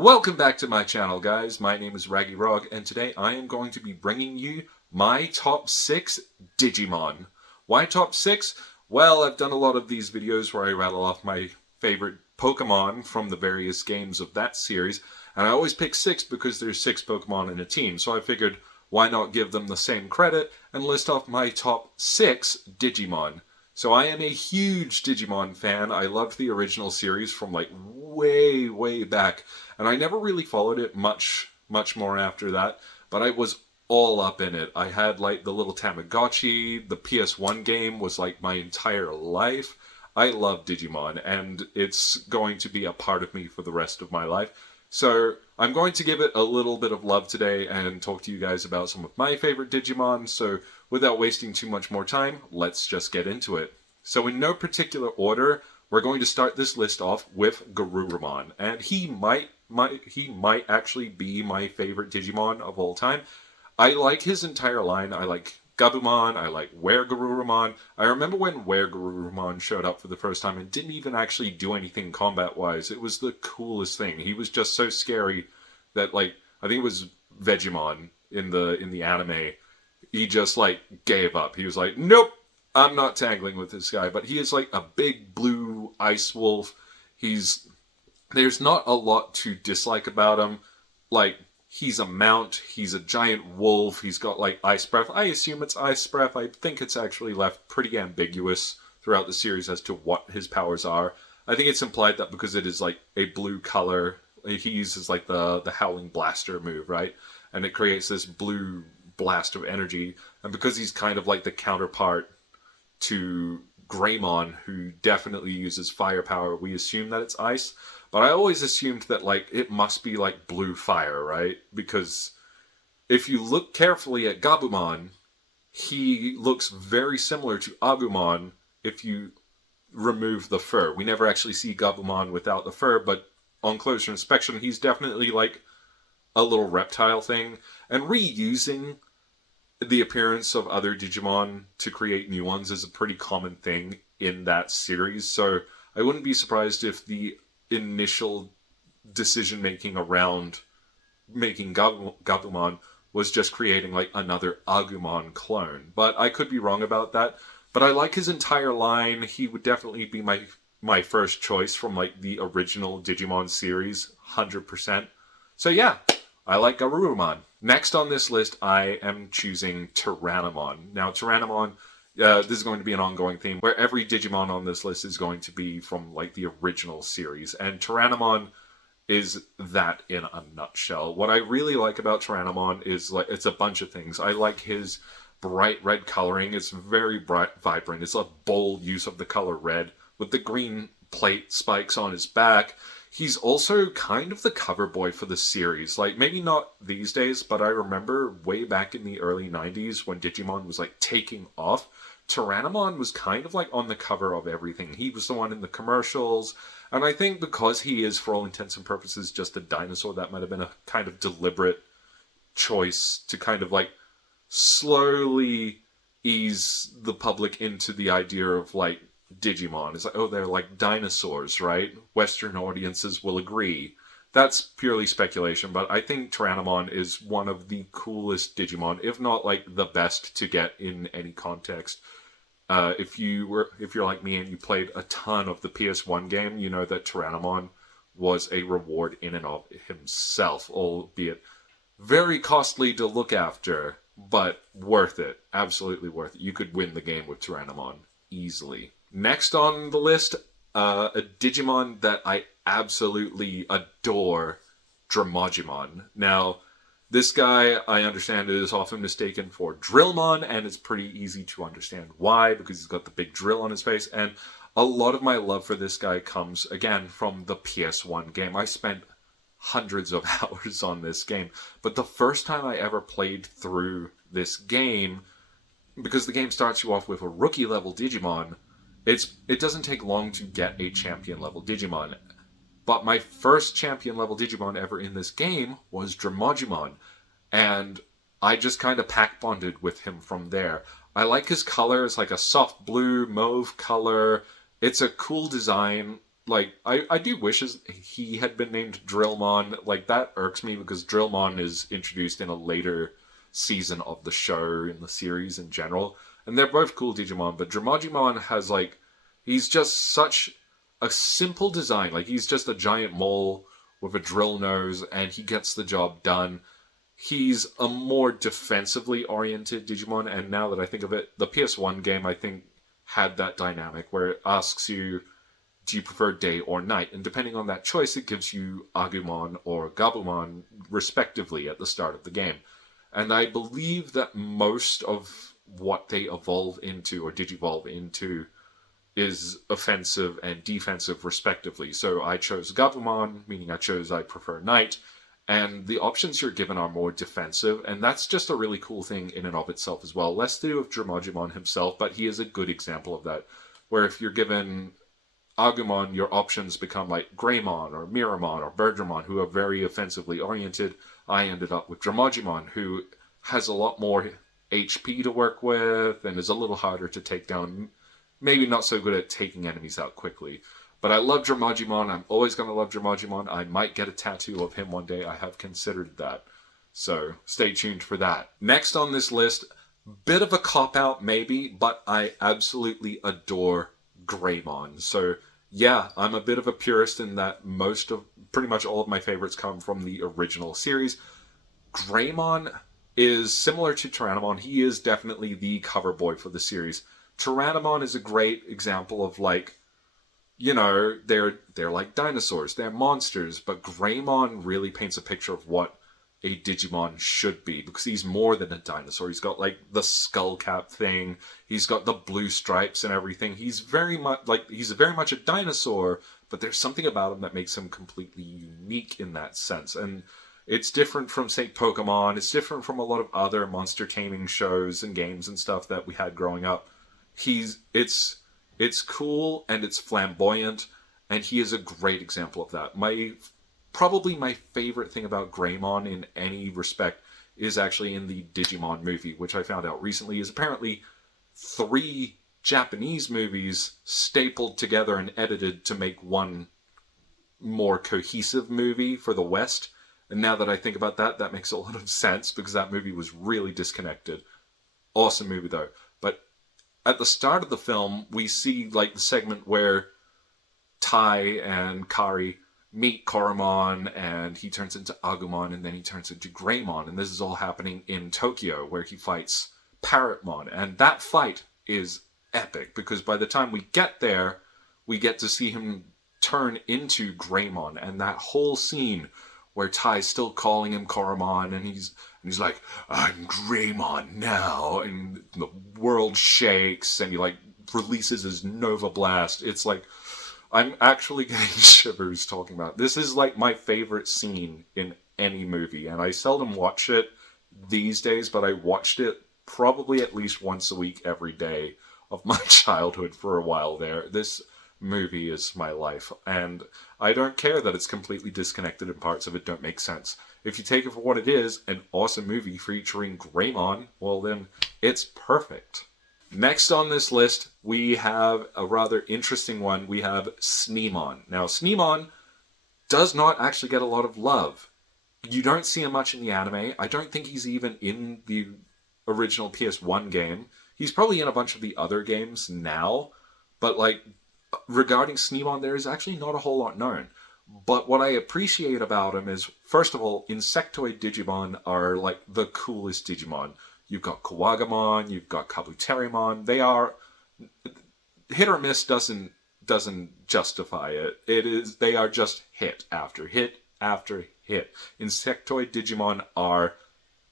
Welcome back to my channel, guys. My name is Raggy Rog, and today I am going to be bringing you my top 6 Digimon. Why top 6? Well, I've done a lot of these videos where I rattle off my favorite Pokemon from the various games of that series, and I always pick 6 because there's 6 Pokemon in a team, so I figured why not give them the same credit and list off my top 6 Digimon. So I am a huge Digimon fan. I loved the original series from like way back, and I never really followed it much more after that, but I was all up in it. I had like the little Tamagotchi, the PS1 game was like my entire life. I love Digimon, and it's going to be a part of me for the rest of my life. So I'm going to give it a little bit of love today and talk to you guys about some of my favorite Digimon. So without wasting too much more time, let's just get into it. So in no particular order, we're going to start this list off with Garurumon, and he might actually be my favorite Digimon of all time. I like his entire line. I like Gabumon, I like Were-Garurumon. I remember when Were-Garurumon showed up for the first time and didn't even actually do anything combat-wise. It was the coolest thing. He was just so scary that, like, I think it was Vegemon in the anime. He just, like, gave up. He was like, nope, I'm not tangling with this guy. But he is, like, a big blue ice wolf. There's not a lot to dislike about him. Like, he's a mount, he's a giant wolf, he's got like ice breath. I assume it's ice breath. I think it's actually left pretty ambiguous throughout the series as to what his powers are. I think it's implied that because it is like a blue color, he uses like the Howling Blaster move, right? And it creates this blue blast of energy. And because he's kind of like the counterpart to Greymon, who definitely uses firepower, we assume that it's ice. But I always assumed that, like, it must be, like, blue fire, right? Because if you look carefully at Gabumon, he looks very similar to Agumon if you remove the fur. We never actually see Gabumon without the fur, but on closer inspection, he's definitely, like, a little reptile thing. And reusing the appearance of other Digimon to create new ones is a pretty common thing in that series. So I wouldn't be surprised if the initial decision making around making Gabumon was just creating like another Agumon clone. But I could be wrong about that. But I like his entire line. He would definitely be my first choice from like the original Digimon series, 100%. So yeah, I like Garurumon. Next on this list, I am choosing Tyrannomon. Now, Tyrannomon, this is going to be an ongoing theme where every Digimon on this list is going to be from like the original series, and Tyrannomon is that in a nutshell. What I really like about Tyrannomon is like it's a bunch of things. I like his bright red coloring. It's very bright, vibrant. It's a bold use of the color red with the green plate spikes on his back. He's also kind of the cover boy for the series. Like, maybe not these days, but I remember way back in the early 90s when Digimon was, like, taking off, Tyrannomon was kind of, like, on the cover of everything. He was the one in the commercials, and I think because he is, for all intents and purposes, just a dinosaur, that might have been a kind of deliberate choice to kind of, like, slowly ease the public into the idea of, like, Digimon. It's like, oh, they're like dinosaurs, right? Western audiences will agree. That's purely speculation, but I think Tyrannomon is one of the coolest Digimon, if not like the best to get in any context. If you're like me and you played a ton of the PS1 game, you know that Tyrannomon was a reward in and of himself, albeit very costly to look after, but worth it. Absolutely worth it. You could win the game with Tyrannomon easily. Next on the list, a Digimon that I absolutely adore, Dromogimon. Now, this guy, I understand, is often mistaken for Drillmon, and it's pretty easy to understand why, because he's got the big drill on his face, and a lot of my love for this guy comes, again, from the PS1 game. I spent hundreds of hours on this game, but the first time I ever played through this game, because the game starts you off with a rookie-level Digimon, it doesn't take long to get a champion-level Digimon. But my first champion-level Digimon ever in this game was Dromogimon, and I just kind of pack-bonded with him from there. I like his color. It's like a soft blue, mauve color. It's a cool design. like, I do wish he had been named Drillmon. Like, that irks me because Drillmon is introduced in a later season of the show, in the series in general. And they're both cool Digimon, but Dromogimon has, like, he's just such a simple design. Like, he's just a giant mole with a drill nose, and he gets the job done. He's a more defensively oriented Digimon, and now that I think of it, the PS1 game, I think, had that dynamic where it asks you, do you prefer day or night? And depending on that choice, it gives you Agumon or Gabumon, respectively, at the start of the game. And I believe that most of what they evolve into, or digivolve into, is offensive and defensive, respectively. So I chose Gabumon, meaning I prefer night, and the options you're given are more defensive, and that's just a really cool thing in and of itself as well. Less to do with Dromogimon himself, but he is a good example of that, where if you're given Agumon, your options become like Greymon or Miramon or Bergermon, who are very offensively oriented. I ended up with Dromogimon, who has a lot more HP to work with and is a little harder to take down. Maybe not so good at taking enemies out quickly. But I love Dromogimon. I'm always going to love Dromogimon. I might get a tattoo of him one day. I have considered that. So stay tuned for that. Next on this list, bit of a cop-out maybe, but I absolutely adore Greymon. So yeah, I'm a bit of a purist in that pretty much all of my favorites come from the original series. Greymon is similar to Tyrannomon. He is definitely the cover boy for the series. Tyrannomon is a great example of, like, you know, they're like dinosaurs, they're monsters, but Greymon really paints a picture of what a Digimon should be, because he's more than a dinosaur. He's got, like, the skull cap thing, he's got the blue stripes and everything. He's very much a dinosaur, but there's something about him that makes him completely unique in that sense. And it's different from, say, Pokemon. It's different from a lot of other monster taming shows and games and stuff that we had growing up. It's cool and it's flamboyant, and he is a great example of that. Probably my favorite thing about Greymon in any respect is actually in the Digimon movie, which I found out recently is apparently 3 Japanese movies stapled together and edited to make one more cohesive movie for the West. And now that I think about that, that makes a lot of sense, because that movie was really disconnected. Awesome movie though. But at the start of the film, we see, like, the segment where Tai and Kari meet Koromon, and he turns into Agumon, and then he turns into Greymon, and this is all happening in Tokyo, where he fights Parrotmon, and that fight is epic, because by the time we get there, we get to see him turn into Greymon, and that whole scene where Tai's still calling him Koromon, and he's like, I'm Greymon now, and the world shakes, and he, like, releases his Nova Blast. It's like, I'm actually getting shivers talking about it. This is, like, my favorite scene in any movie, and I seldom watch it these days, but I watched it probably at least once a week every day of my childhood for a while there. This movie is my life, and I don't care that it's completely disconnected and parts of it don't make sense. If you take it for what it is, an awesome movie featuring Greymon, well then, it's perfect. Next on this list, we have a rather interesting one. We have Sneemon. Now, Sneemon does not actually get a lot of love. You don't see him much in the anime. I don't think he's even in the original PS1 game. He's probably in a bunch of the other games now, but, like, regarding Sneemon, there is actually not a whole lot known. But what I appreciate about him is, first of all, Insectoid Digimon are, like, the coolest Digimon. You've got Kawagamon, you've got Kabuterimon. They are... hit or miss doesn't justify it. They are just hit after hit after hit. Insectoid Digimon are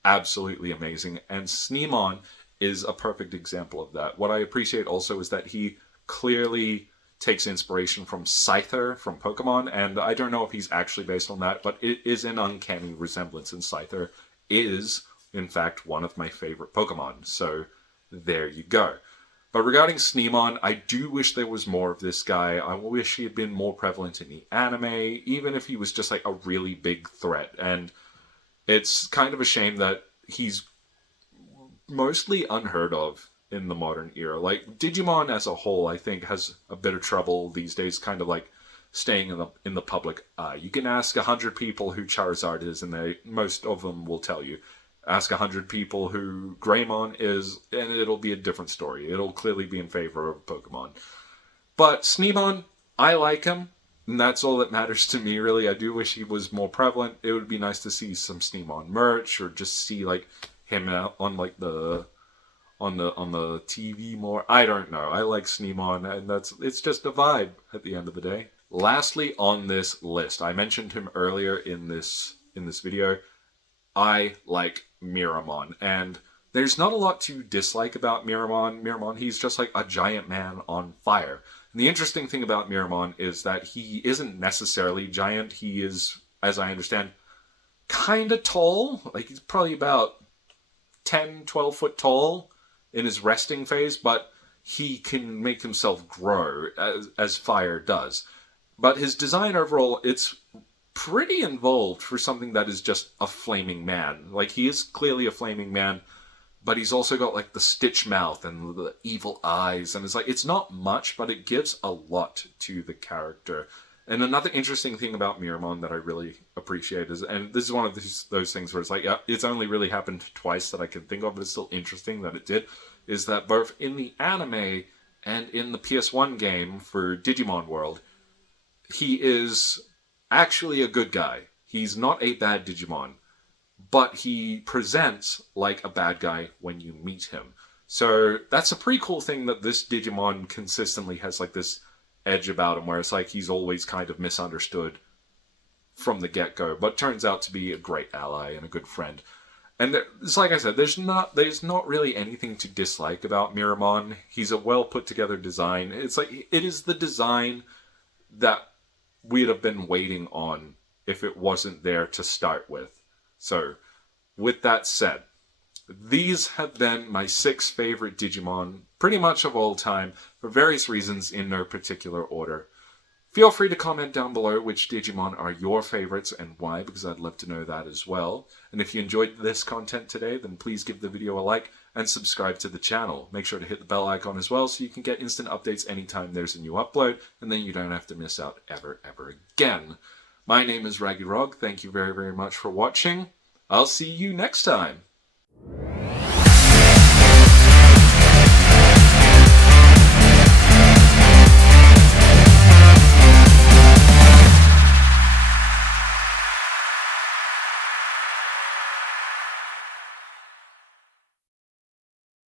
absolutely amazing, and Sneemon is a perfect example of that. What I appreciate also is that he clearly takes inspiration from Scyther from Pokemon, and I don't know if he's actually based on that, but it is an uncanny resemblance, and Scyther is, in fact, one of my favorite Pokemon. So there you go. But regarding Sneemon, I do wish there was more of this guy. I wish he had been more prevalent in the anime, even if he was just, like, a really big threat. And it's kind of a shame that he's mostly unheard of in the modern era. Like, Digimon as a whole, I think, has a bit of trouble these days kind of, like, staying in the public eye. You can ask 100 people who Charizard is, and most of them will tell you. Ask 100 people who Greymon is, and it'll be a different story. It'll clearly be in favor of Pokemon. But Sneemon, I like him, and that's all that matters to me, really. I do wish he was more prevalent. It would be nice to see some Sneemon merch, or just see like him out on like the on the TV more. I don't know. I like Sneemon, and it's just a vibe at the end of the day. Lastly on this list, I mentioned him earlier in this video. I like Miramon, and there's not a lot to dislike about Miramon. Miramon, he's just like a giant man on fire. And the interesting thing about Miramon is that he isn't necessarily giant. He is, as I understand, kind of tall. Like, he's probably about 10, 12 foot tall in his resting phase, but he can make himself grow as fire does. But his design overall, it's pretty involved for something that is just a flaming man. Like, he is clearly a flaming man, but he's also got like the stitch mouth and the evil eyes, and it's like, it's not much, but it gives a lot to the character. And another interesting thing about Miramon that I really appreciate is, and this is one of those things where it's like, yeah, it's only really happened twice that I can think of, but it's still interesting that it did, is that both in the anime and in the PS1 game for Digimon World, he is actually a good guy. He's not a bad Digimon, but he presents like a bad guy when you meet him. So that's a pretty cool thing, that this Digimon consistently has like this edge about him, where it's like he's always kind of misunderstood from the get-go, but turns out to be a great ally and a good friend. And it's like I said, there's not really anything to dislike about Miramon. He's a well put together design. It's like, it is the design that we'd have been waiting on if it wasn't there to start with. So, with that said, these have been my 6 favorite Digimon, pretty much of all time, for various reasons in no particular order. Feel free to comment down below which Digimon are your favorites and why, because I'd love to know that as well. And if you enjoyed this content today, then please give the video a like and subscribe to the channel. Make sure to hit the bell icon as well so you can get instant updates anytime there's a new upload, and then you don't have to miss out ever again. My name is Raggy Rog. Thank you very, very much for watching. I'll see you next time.